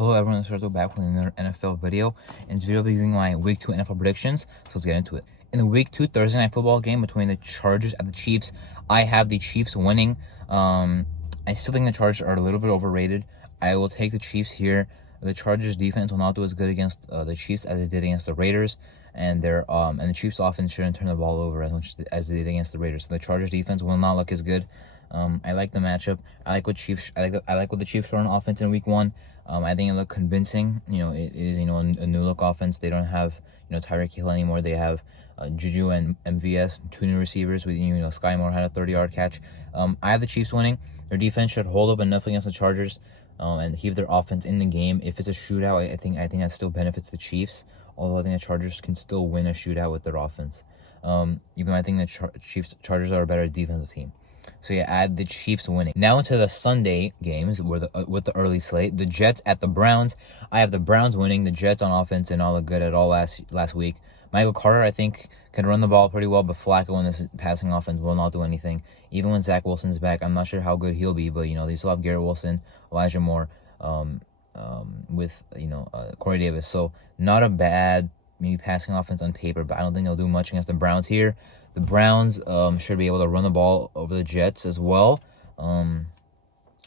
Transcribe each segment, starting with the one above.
Hello everyone, it's Roberto back with another NFL video. In this video, I'll be giving my Week 2 NFL predictions, so let's get into it. In the Week 2 Thursday Night Football game between the Chargers and the Chiefs, I have the Chiefs winning. I still think the Chargers are a little bit overrated. I will take the Chiefs here. The Chargers defense will not do as good against the Chiefs as it did against the Raiders, and the Chiefs offense shouldn't turn the ball over as much as they did against the Raiders. So the Chargers defense will not look as good. I like the matchup. I like what the Chiefs are on offense in Week 1. I think it looked convincing. It is a new look offense. They don't have Tyreek Hill anymore. They have Juju and MVS, two new receivers. With Sky Moore had a 30-yard catch. I have the Chiefs winning. Their defense should hold up enough against the Chargers and keep their offense in the game. If it's a shootout, I think that still benefits the Chiefs. Although I think the Chargers can still win a shootout with their offense. Even though I think the Chargers are a better defensive team. So yeah, add the Chiefs winning. Now into the Sunday games with the early slate. The Jets at the Browns. I have the Browns winning. The Jets on offense did not look good at all last week. Michael Carter, I think, can run the ball pretty well, but Flacco in this passing offense will not do anything. Even when Zach Wilson's back, I'm not sure how good he'll be, but they still have Garrett Wilson, Elijah Moore, with Corey Davis. So not a bad maybe passing offense on paper, but I don't think they'll do much against the Browns here. The Browns should be able to run the ball over the Jets as well.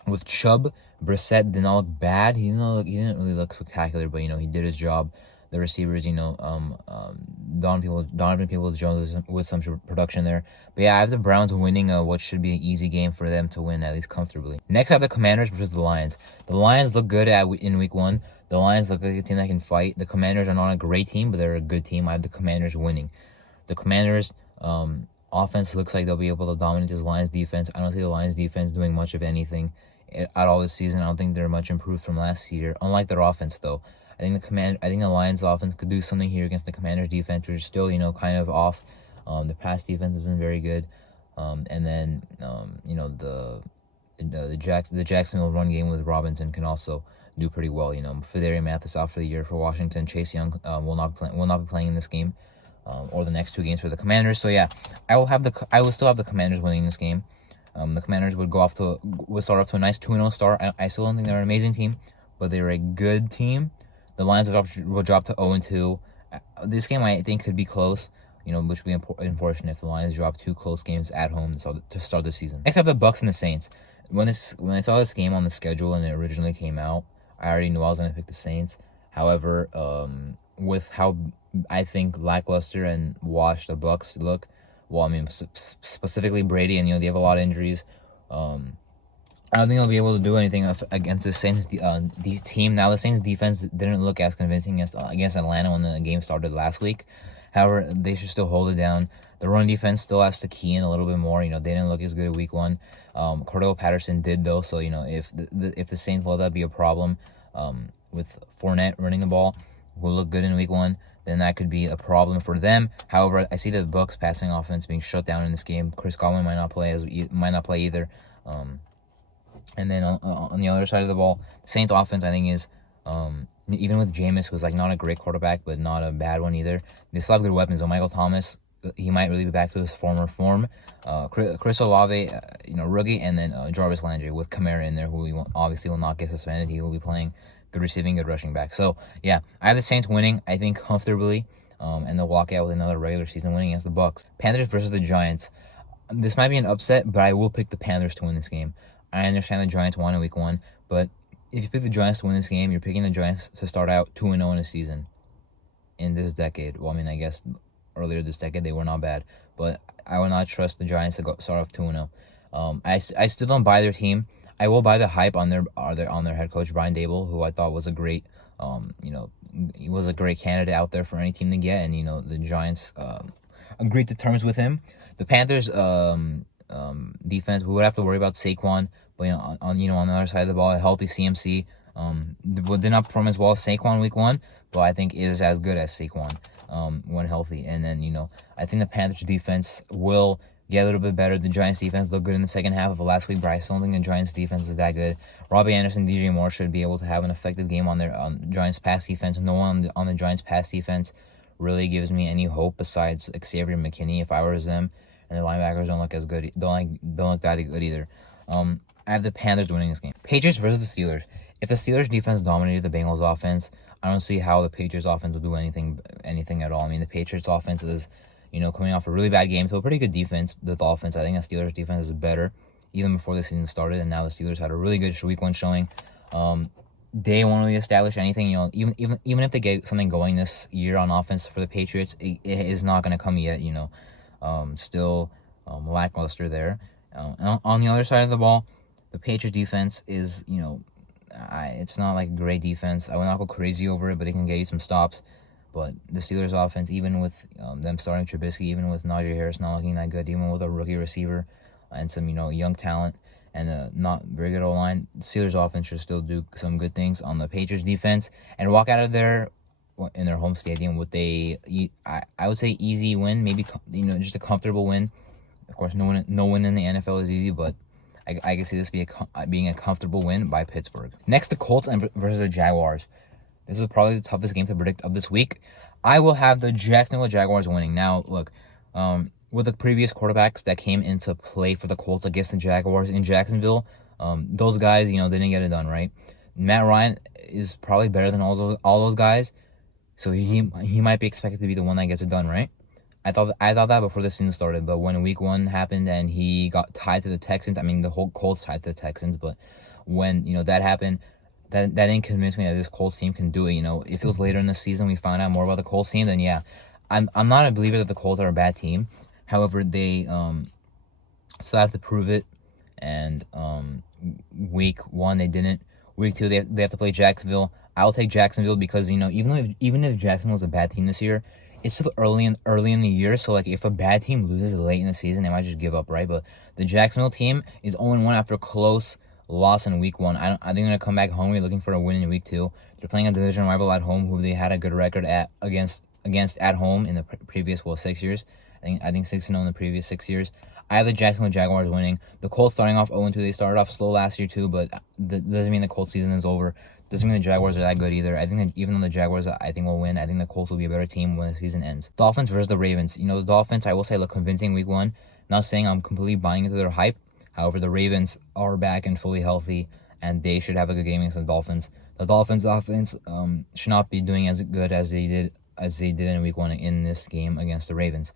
With Chubb, Brissett did not look bad. He didn't really look spectacular, but he did his job. The receivers, Donovan Peoples-Jones with some production there. But yeah, I have the Browns winning what should be an easy game for them to win, at least comfortably. Next, I have the Commanders versus the Lions. The Lions look good in Week 1. The Lions look like a team that can fight. The Commanders are not a great team, but they're a good team. I have the Commanders winning. The Commanders offense looks like they'll be able to dominate this Lions defense. I don't see the Lions defense doing much of anything at all this season. I don't think they're much improved from last year, unlike their offense though. I think the Lions offense could do something here against the Commanders defense, which is still kind of off. The pass defense isn't very good. And then the Jacksonville run game with Robinson can also do pretty well. Fidarian Mathis out for the year for Washington. Chase Young will not be playing in this game. Or the next two games for the Commanders. So yeah, I will still have the Commanders winning this game. The Commanders would start off to a nice 2-0 start. I still don't think they're an amazing team, but they're a good team. The Lions will drop to 0-2. This game I think could be close, which would be unfortunate if the Lions drop two close games at home to start the season. Next, I have the Bucs and the Saints. When I saw this game on the schedule and it originally came out, I already knew I was going to pick the Saints. However, with how I think lackluster and washed the Bucs look, specifically Brady, and they have a lot of injuries. I don't think they'll be able to do anything against the Saints team. Now the Saints defense didn't look as convincing against Atlanta when the game started last week. However, they should still hold it down. The run defense still has to key in a little bit more. They didn't look as good at Week 1. Cordell Patterson did though, so if the Saints let that be a problem, with Fournette running the ball, will look good in Week 1, then that could be a problem for them. However, I see the Bucs passing offense being shut down in this game. Chris Godwin might not play either. And then on the other side of the ball, the Saints offense I think is even with Jameis, who's not a great quarterback, but not a bad one either. They still have good weapons. So Michael Thomas, he might really be back to his former form. Chris Olave, rookie, and then Jarvis Landry with Kamara in there, who obviously will not get suspended. He will be playing good receiving, good rushing back. So yeah, I have the Saints winning, I think comfortably, and they'll walk out with another regular season winning against the Bucs. Panthers versus the Giants. This might be an upset, but I will pick the Panthers to win this game. I understand the Giants won in Week 1, but if you pick the Giants to win this game, you're picking the Giants to start out 2-0 in a season in this decade. Well, I guess earlier this decade they were not bad, but I would not trust the Giants to start off 2-0. I still don't buy their team. I will buy the hype on their head coach Brian Daboll, who I thought was a great, he was a great candidate out there for any team to get, and the Giants agreed to terms with him. The Panthers defense, we would have to worry about Saquon, but on the other side of the ball, a healthy CMC did not perform as well as Saquon Week 1, but I think is as good as Saquon when healthy. And then I think the Panthers defense will get a little bit better. The Giants defense looked good in the second half of last week, but I still don't think the Giants defense is that good. Robbie Anderson, DJ Moore should be able to have an effective game on their Giants pass defense. No one on the Giants pass defense really gives me any hope besides Xavier McKinney if I was them. And the linebackers don't look as good. Don't look that good either. I have the Panthers winning this game. Patriots versus the Steelers. If the Steelers defense dominated the Bengals offense, I don't see how the Patriots offense will do anything at all. I mean, the Patriots offense is, coming off a really bad game to a pretty good defense. The Dolphins, I think the Steelers defense is better even before the season started, and now the Steelers had a really good week 1 showing. They won't really establish anything, even if they get something going this year on offense for the Patriots, it is not going to come yet, still lackluster there. And on the other side of the ball, the Patriots defense is, it's not like a great defense. I will not go crazy over it, but it can get you some stops. But the Steelers offense, even with them starting Trubisky, even with Najee Harris not looking that good, even with a rookie receiver and some, young talent and a not very good O-line, the Steelers offense should still do some good things on the Patriots defense and walk out of there in their home stadium with I would say easy win, maybe, just a comfortable win. Of course, no win in the NFL is easy, but I can see this being a comfortable win by Pittsburgh. Next, the Colts versus the Jaguars. This is probably the toughest game to predict of this week. I will have the Jacksonville Jaguars winning. Now, look, with the previous quarterbacks that came into play for the Colts against the Jaguars in Jacksonville, those guys, they didn't get it done, right? Matt Ryan is probably better than all those guys, so he might be expected to be the one that gets it done, right? I thought that before the season started, but when week 1 happened and he got tied to the Texans, I mean the whole Colts tied to the Texans, but when that happened, that didn't convince me that this Colts team can do it. If it was later in the season we found out more about the Colts team, then yeah, I'm not a believer that the Colts are a bad team. However, they still have to prove it, and week 1 they didn't. Week 2 they have to play Jacksonville. I'll take Jacksonville because even if Jacksonville's a bad team this year, it's still early in the year, so like if a bad team loses late in the season, they might just give up, right? But the Jacksonville team is 0-1 after a close loss in week 1. I think they're gonna come back hungry, looking for a win in week 2. They're playing a division rival at home, who they had a good record against at home in the previous 6 years. I think 6-0 in the previous 6 years. I have the Jacksonville Jaguars winning. The Colts starting off 0-2. They started off slow last year too, but that doesn't mean the Colts season is over. Doesn't mean the Jaguars are that good either. I think that even though the Jaguars, I think, will win, I think the Colts will be a better team when the season ends. Dolphins versus the Ravens. The Dolphins, I will say, look convincing week 1. Not saying I'm completely buying into their hype. However, the Ravens are back and fully healthy, and they should have a good game against the Dolphins. The Dolphins offense should not be doing as good as they did in week 1 in this game against the Ravens.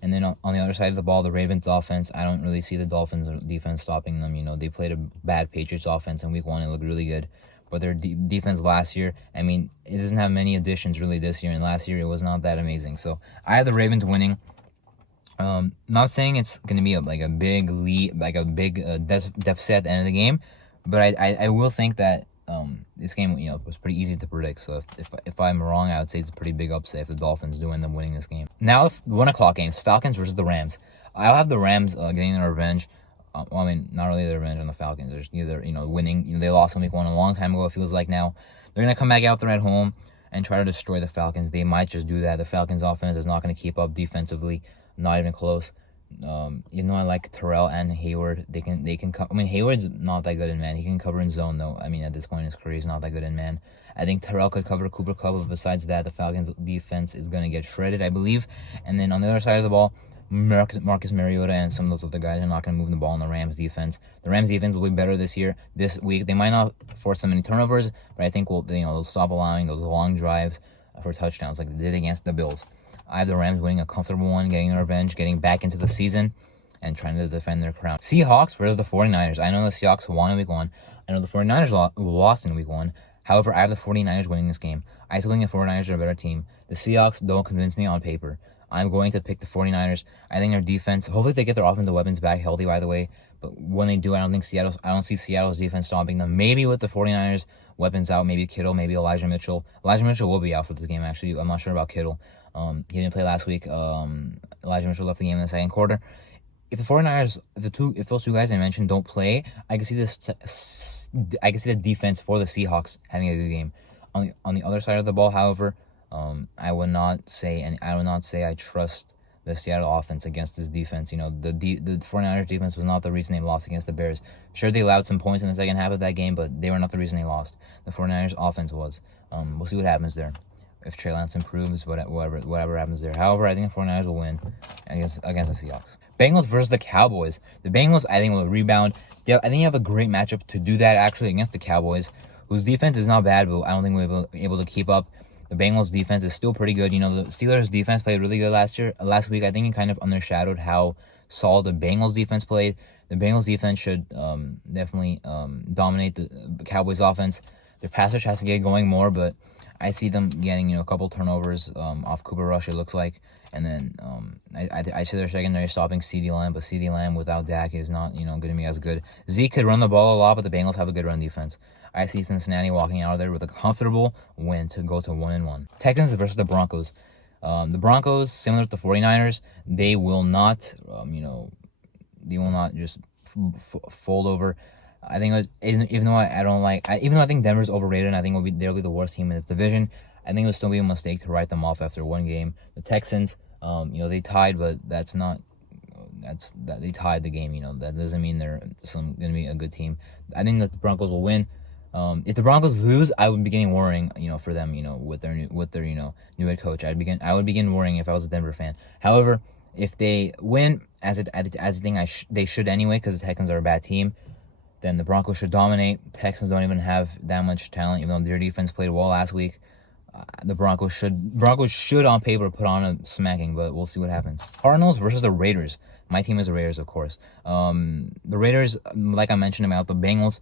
And then on the other side of the ball, the Ravens offense, I don't really see the Dolphins defense stopping them. They played a bad Patriots offense in week 1. It looked really good. But their defense last year, I mean, it doesn't have many additions really this year. And last year, it was not that amazing. So I have the Ravens winning. Not saying it's going to be a big lead, like a big deficit at the end of the game. But I will think that this game, was pretty easy to predict. So if I'm wrong, I would say it's a pretty big upset if the Dolphins do end up winning this game. Now, 1 o'clock games, Falcons versus the Rams. I'll have the Rams getting their revenge. Not really their revenge on the Falcons. They're either, winning. They lost in week 1 a long time ago, it feels like now. They're going to come back out there at home and try to destroy the Falcons. They might just do that. The Falcons offense is not going to keep up defensively. Not even close. I like Terrell and Hayward. They can. Hayward's not that good in man. He can cover in zone though. At this point in his career, he's not that good in man. I think Terrell could cover Cooper Kupp, but besides that, the Falcons defense is gonna get shredded, I believe. And then on the other side of the ball, Marcus Mariota and some of those other guys are not gonna move the ball in the Rams defense. The Rams defense will be better this week. They might not force them any turnovers, but I think they'll stop allowing those long drives for touchdowns like they did against the Bills. I have the Rams winning a comfortable one, getting their revenge, getting back into the season, and trying to defend their crown. Seahawks versus the 49ers. I know the Seahawks won in week 1. I know the 49ers lost in week 1. However, I have the 49ers winning this game. I still think the 49ers are a better team. The Seahawks don't convince me on paper. I'm going to pick the 49ers. I think their defense, hopefully they get their offensive weapons back healthy, by the way. But when they do, I don't see Seattle's defense stopping them. Maybe with the 49ers weapons out, maybe Kittle, maybe Elijah Mitchell. Elijah Mitchell will be out for this game, actually. I'm not sure about Kittle. He didn't play last week. Elijah Mitchell left the game in the second quarter. If the 49ers, if those two guys I mentioned don't play, I can see the defense for the Seahawks having a good game. On the other side of the ball, however, I would not say I trust the Seattle offense against this defense. The 49ers defense was not the reason they lost against the Bears. Sure, they allowed some points in the second half of that game, but they were not the reason they lost. The 49ers offense was. We'll see what happens there. If Trey Lance improves, whatever happens there. However, I think the 49ers will win against the Seahawks. Bengals versus the Cowboys. The Bengals, I think, will rebound. I think you have a great matchup to do that, actually, against the Cowboys, whose defense is not bad, but I don't think we'll be able to keep up. The Bengals' defense is still pretty good. The Steelers' defense played really good last week. I think it kind of undershadowed how solid the Bengals' defense played. The Bengals' defense should definitely dominate the Cowboys' offense. Their pass rush has to get going more, but I see them getting a couple turnovers off Cooper Rush, it looks like. And then I see their secondary stopping CeeDee Lamb, but CeeDee Lamb without Dak is not going to be as good. Zeke could run the ball a lot, but the Bengals have a good run defense. I see Cincinnati walking out of there with a comfortable win to go to 1-1. Texans versus the Broncos. The Broncos, similar to the 49ers, they will not, they will not just fold over. I think even though I think Denver's overrated, and I think they'll be the worst team in this division, I think it would still be a mistake to write them off after one game. The Texans, they tied, but they tied the game. That doesn't mean they're going to be a good team. I think that the Broncos will win. If the Broncos lose, I would begin worrying, for them, with their new head coach. I would begin worrying if I was a Denver fan. However, if they win, as I think they should anyway, because the Texans are a bad team, then the Broncos should dominate. Texans don't even have that much talent, even though their defense played well last week. The Broncos should on paper put on a smacking, but we'll see what happens. Cardinals versus the Raiders. My team is the Raiders, of course. The Raiders, like I mentioned about the Bengals,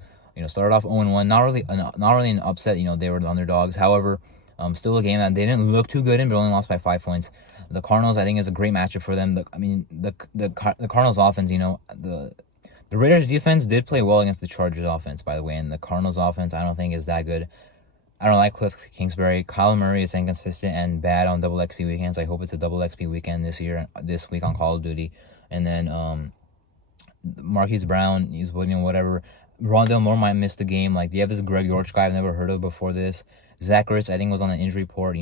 started off 0-1. Not really an upset. They were the underdogs. However, still a game that they didn't look too good in, but only lost by 5 points. The Cardinals, I think, is a great matchup for them. The Cardinals offense, the Raiders defense did play well against the Chargers offense, by the way, and the Cardinals offense I don't think is that good. I don't like Cliff Kingsbury. Kyler Murray is inconsistent and bad on double XP weekends. I hope it's a double XP weekend this week on Call of Duty. And then Marquise Brown, he's whatever. Rondale Moore might miss the game. Like, you have this Greg York guy I've never heard of before this. Zach Ertz, I think, was on the injury report.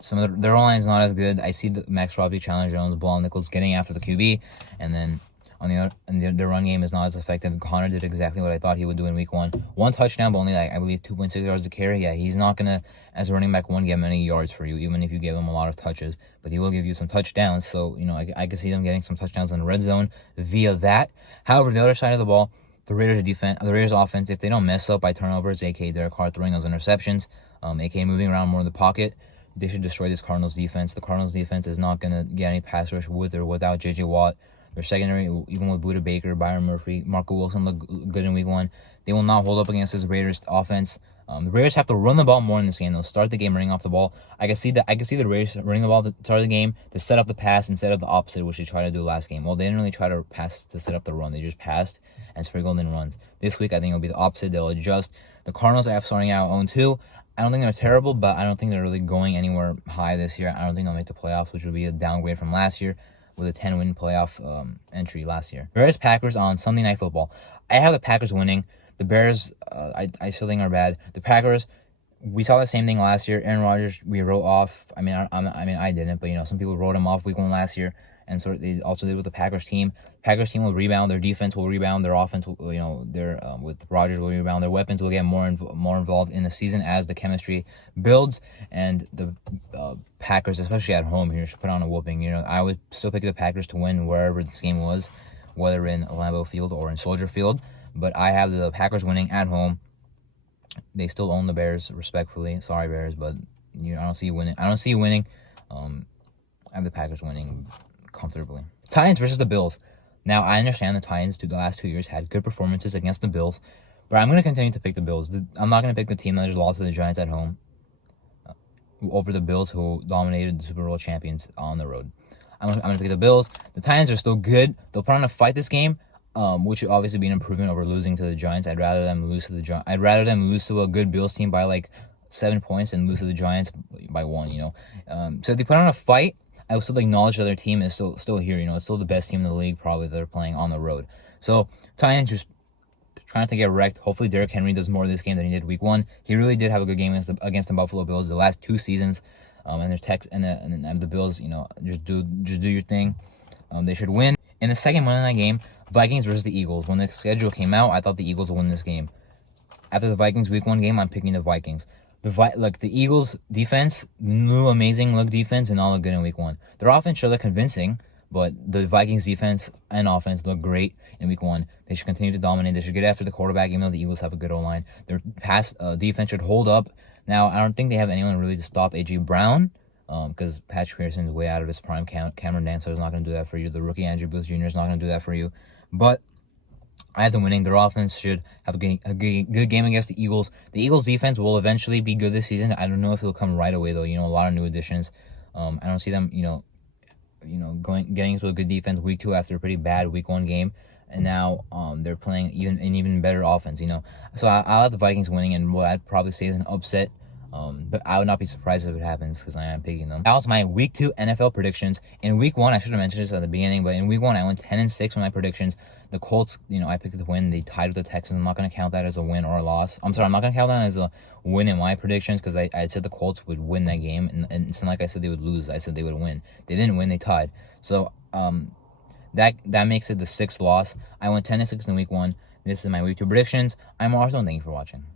Some of their O-line is not as good. I see the Max Crosby, Chandler Jones, Ball Nichols getting after the QB, and then on the other, their run game is not as effective. Connor did exactly what I thought he would do in week 1. 1 touchdown, but only, I believe, 2.6 yards to carry. Yeah, he's not going to, as a running back, get many yards for you, even if you give him a lot of touches. But he will give you some touchdowns. So, I can see them getting some touchdowns in the red zone via that. However, the other side of the ball, the Raiders offense, if they don't mess up by turnovers, a.k.a. Derek Carr throwing those interceptions, a.k.a. moving around more in the pocket, they should destroy this Cardinals defense. The Cardinals defense is not going to get any pass rush with or without J.J. Watt. Their secondary, even with Budda Baker, Byron Murphy, Marco Wilson look good in week 1. They will not hold up against this Raiders offense. The Raiders have to run the ball more in this game. They'll start the game running off the ball. I can see the Raiders running the ball to start the game to set up the pass instead of the opposite, which they tried to do last game. Well, they didn't really try to pass to set up the run. They just passed and sprinkled in runs. This week, I think it'll be the opposite. They'll adjust. The Cardinals are starting out 0-2. I don't think they're terrible, but I don't think they're really going anywhere high this year. I don't think they'll make the playoffs, which would be a downgrade from last year with a 10-win playoff entry last year. Bears-Packers on Sunday Night Football. I have the Packers winning. The Bears, I still think are bad. The Packers, we saw the same thing last year. Aaron Rodgers, we wrote off. I didn't, but some people wrote him off week 1 last year, and so they also did with the Packers team. Packers team will rebound. Their defense will rebound. Their offense, will, with Rodgers will rebound. Their weapons will get more involved in the season as the chemistry builds. And the Packers, especially at home here, should put on a whooping. I would still pick the Packers to win wherever this game was, whether in Lambeau Field or in Soldier Field. But I have the Packers winning at home. They still own the Bears, respectfully. Sorry, Bears, but I don't see you winning. I have the Packers winning comfortably. Titans versus the Bills. Now, I understand the Titans the last 2 years had good performances against the Bills, but I'm going to continue to pick the Bills. I'm not going to pick the team that just lost to the Giants at home over the Bills, who dominated the Super Bowl champions on the road. I'm going to pick the Bills. The Titans are still good. They'll put on a fight this game, which would obviously be an improvement over losing to the Giants. I'd rather them lose to a good Bills team by 7 points than lose to the Giants by 1. So if they put on a fight, I will still acknowledge that their team is still here. It's still the best team in the league, probably, that they're playing on the road. So Titans just trying to get wrecked. Hopefully Derrick Henry does more this game than he did week 1. He really did have a good game against the Buffalo Bills the last 2 seasons. And the Bills, just do your thing. They should win. In the second Monday night game, Vikings versus the Eagles. When the schedule came out, I thought the Eagles would win this game. After the Vikings week 1 game, I'm picking the Vikings. The Eagles defense, new amazing look defense, and all look good in week 1. Their offense showed that convincing, But the Vikings defense and offense look great in week 1. They should continue to dominate. They should get after the quarterback, even though the Eagles have a good O-line. Their pass defense should hold up. Now, I don't think they have anyone really to stop A.J. Brown, because Patrick Pearson is way out of his prime. Cameron Dancer is not going to do that for you. The rookie Andrew Booth Jr. is not going to do that for you. But I have them winning. Their offense should have a good game against the Eagles. The Eagles' defense will eventually be good this season. I don't know if it'll come right away, though. A lot of new additions. I don't see them, getting into a good defense week 2 after a pretty bad week 1 game. And now they're playing even better offense, So I'll have the Vikings winning, and what I'd probably say is an upset. But I would not be surprised if it happens because I am picking them. That was my week 2 NFL predictions. In week 1, I should have mentioned this at the beginning, but in week 1, I went 10-6 with my predictions. The Colts, I picked the win. They tied with the Texans. I'm not going to count that as a win or a loss. I'm not going to count that as a win in my predictions because I said the Colts would win that game, and it's not like I said they would lose. I said they would win. They didn't win. They tied. So that makes it the 6th loss. I went 10-6 in week 1. This is my week 2 predictions. I'm Arthur, and thank you for watching.